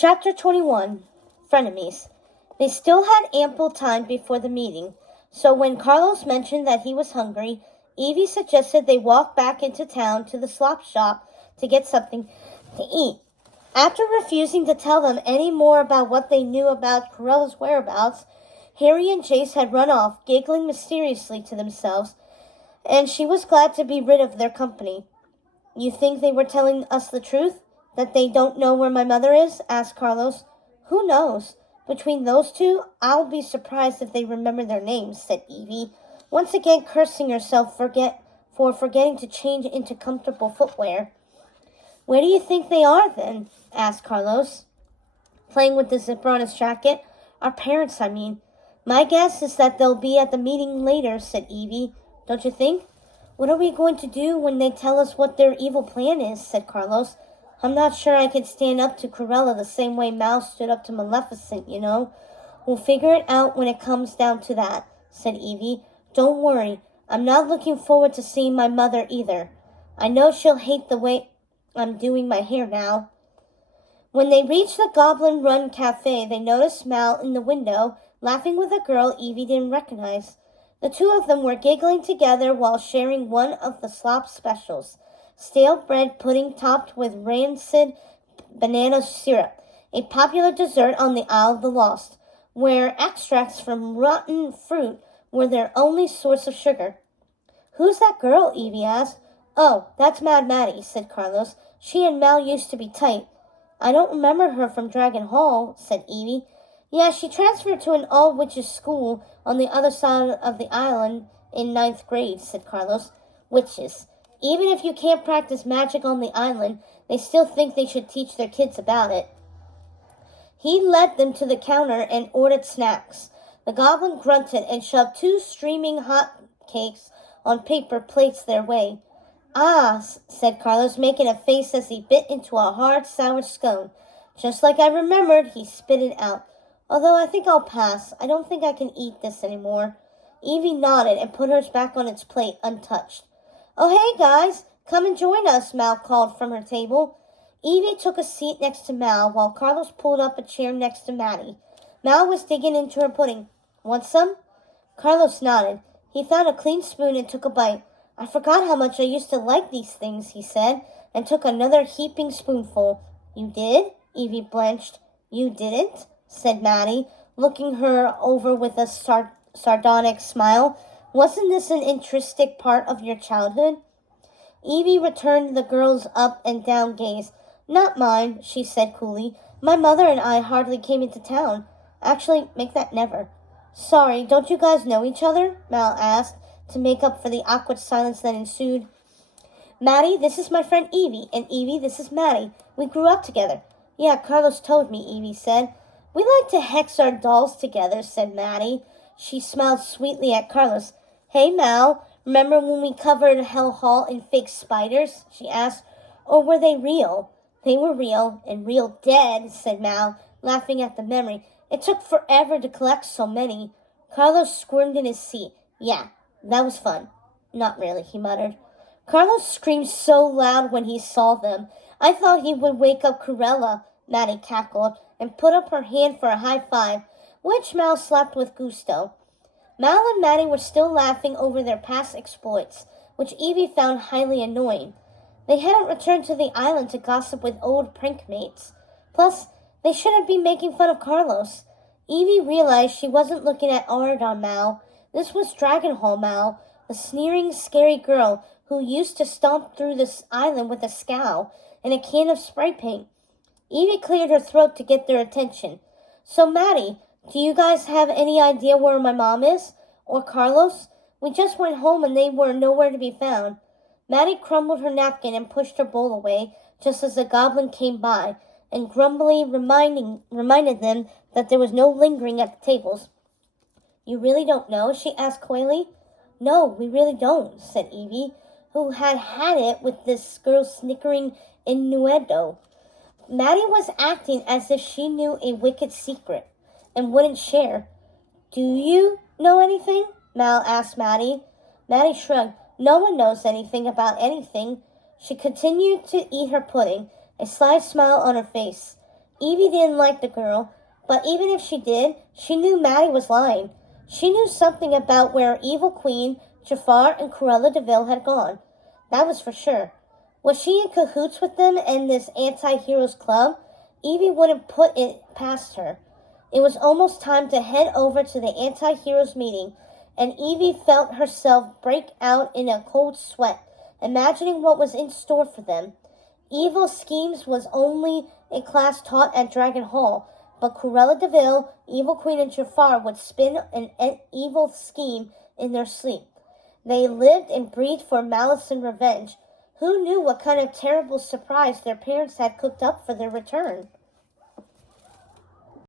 Chapter 21, Frenemies. They still had ample time before the meeting, so when Carlos mentioned that he was hungry, Evie suggested they walk back into town to the slop shop to get something to eat. After refusing to tell them any more about what they knew about Corella's whereabouts, Harry and Jace had run off, giggling mysteriously to themselves, and she was glad to be rid of their company. "You think they were telling us the truth? That they don't know where my mother is?" asked Carlos. "Who knows? Between those two, I'll be surprised if they remember their names," said Evie, once again cursing herself for forgetting to change into comfortable footwear. "Where do you think they are, then?" asked Carlos, playing with the zipper on his jacket. "Our parents, I mean." "My guess is that they'll be at the meeting later," said Evie. "Don't you think?" "What are we going to do when they tell us what their evil plan is?" said Carlos. "I'm not sure I can stand up to Corella the same way Mal stood up to Maleficent, you know." "We'll figure it out when it comes down to that," said Evie. "Don't worry. I'm not looking forward to seeing my mother either. I know she'll hate the way I'm doing my hair now." When they reached the Goblin Run Cafe, they noticed Mal in the window, laughing with a girl Evie didn't recognize. The two of them were giggling together while sharing one of the slop specials, stale bread pudding topped with rancid banana syrup, a popular dessert on the Isle of the Lost, where extracts from rotten fruit were their only source of sugar. "Who's that girl?" Evie asked. "Oh, that's Mad Maddie," said Carlos. "She and Mal used to be tight." "I don't remember her from Dragon Hall," said Evie. "Yeah, she transferred to an all-witches school on the other side of the island in 9th grade, said Carlos. "Witches. Even if you can't practice magic on the island, they still think they should teach their kids about it." He led them to the counter and ordered snacks. The goblin grunted and shoved 2 streaming hot cakes on paper plates their way. "Ah," said Carlos, making a face as he bit into a hard, sour scone. "Just like I remembered," he spit it out. "Although I think I'll pass. I don't think I can eat this anymore." Evie nodded and put hers back on its plate, untouched. "Oh, hey, guys, come and join us," Mal called from her table. Evie took a seat next to Mal, while Carlos pulled up a chair next to Maddie. Mal was digging into her pudding. "Want some?" Carlos nodded. He found a clean spoon and took a bite. "I forgot how much I used to like these things," he said, and took another heaping spoonful. "You did?" Evie blanched. "You didn't?" said Maddie, looking her over with a sardonic smile. "Wasn't this an intrinsic part of your childhood?" Evie returned the girl's up and down gaze. "Not mine," she said coolly. "My mother and I hardly came into town. Actually, make that never." "Sorry, don't you guys know each other?" Mal asked, to make up for the awkward silence that ensued. "Maddie, this is my friend Evie, and Evie, this is Maddie. We grew up together." "Yeah, Carlos told me," Evie said. "We like to hex our dolls together," said Maddie. She smiled sweetly at Carlos. "Hey, Mal, remember when we covered Hell Hall in fake spiders?" she asked. "Or were they real?" "They were real, and real dead," said Mal, laughing at the memory. "It took forever to collect so many." Carlos squirmed in his seat. "Yeah, that was fun." "Not really," he muttered. Carlos screamed so loud when he saw them. "I thought he would wake up Corella," Maddie cackled, and put up her hand for a high five, which Mal slapped with gusto. Mal and Maddie were still laughing over their past exploits, which Evie found highly annoying. They hadn't returned to the island to gossip with old prankmates. Plus, they shouldn't be making fun of Carlos. Evie realized she wasn't looking at Ardon Mal. This was Dragon Hall Mal, the sneering, scary girl who used to stomp through this island with a scowl and a can of spray paint. Evie cleared her throat to get their attention. "So, Maddie, do you guys have any idea where my mom is? Or Carlos? We just went home and they were nowhere to be found." Maddie crumbled her napkin and pushed her bowl away just as the goblin came by, and grumbly reminded them that there was no lingering at the tables. "You really don't know?" she asked coyly. "No, we really don't," said Evie, who had had it with this girl's snickering innuendo. Maddie was acting as if she knew a wicked secret and wouldn't share. "Do you know anything?" Mal asked Maddie. Maddie shrugged. "No one knows anything about anything." She continued to eat her pudding, a sly smile on her face. Evie didn't like the girl, but even if she did, she knew Maddie was lying. She knew something about where Evil Queen, Jafar, and Cruella de Vil had gone. That was for sure. Was she in cahoots with them and this anti-heroes club? Evie wouldn't put it past her. It was almost time to head over to the anti-heroes meeting, and Evie felt herself break out in a cold sweat, imagining what was in store for them. Evil schemes was only a class taught at Dragon Hall, but Cruella de Vil, Evil Queen, and Jafar would spin an evil scheme in their sleep. They lived and breathed for malice and revenge. Who knew what kind of terrible surprise their parents had cooked up for their return?